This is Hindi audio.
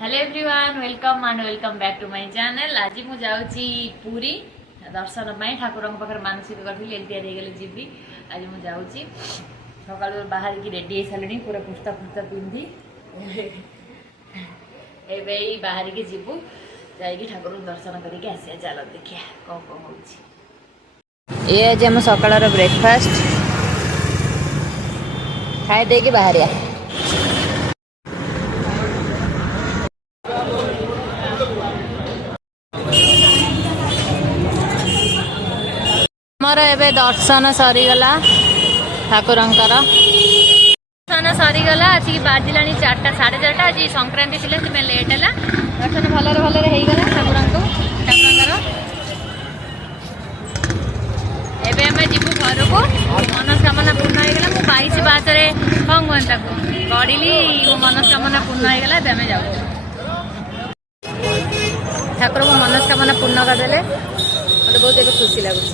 Hello everyone welcome back to my channel. आज मु जाउची पूरी दर्शन पाई ठाकुर पाखे मानसिक करी एलटीआर गले जीवी। आज मु जाउची सकाल बाहर की रेडी सारे पूरा कुर्ता फुर्ता पिंधि एवं बाहर की जीवु जाकि ठाकुर दर्शन करके आसिया। चलो देखिए कौन कौन हो। ये आज आम सकाल ब्रेकफास्ट खाई दे बाहर मोर एबे दर्शन सरीगला ठाकुर दर्शन सरीगला। आज बाजिला 4टा 4:30। आज संक्रांति थी लेट है दर्शन भलरे भलरे होगला ठाकुर एबे आम जीवु घर को मनस्कामना पूर्ण होगा। मु 22 बाचरे कौन कहता गढ़ी मो मनस्कामना पूर्ण होगा। आम जाऊ ठाकुर को मनस्कामना पूर्ण करदे मत बहुत खुशी लगुच।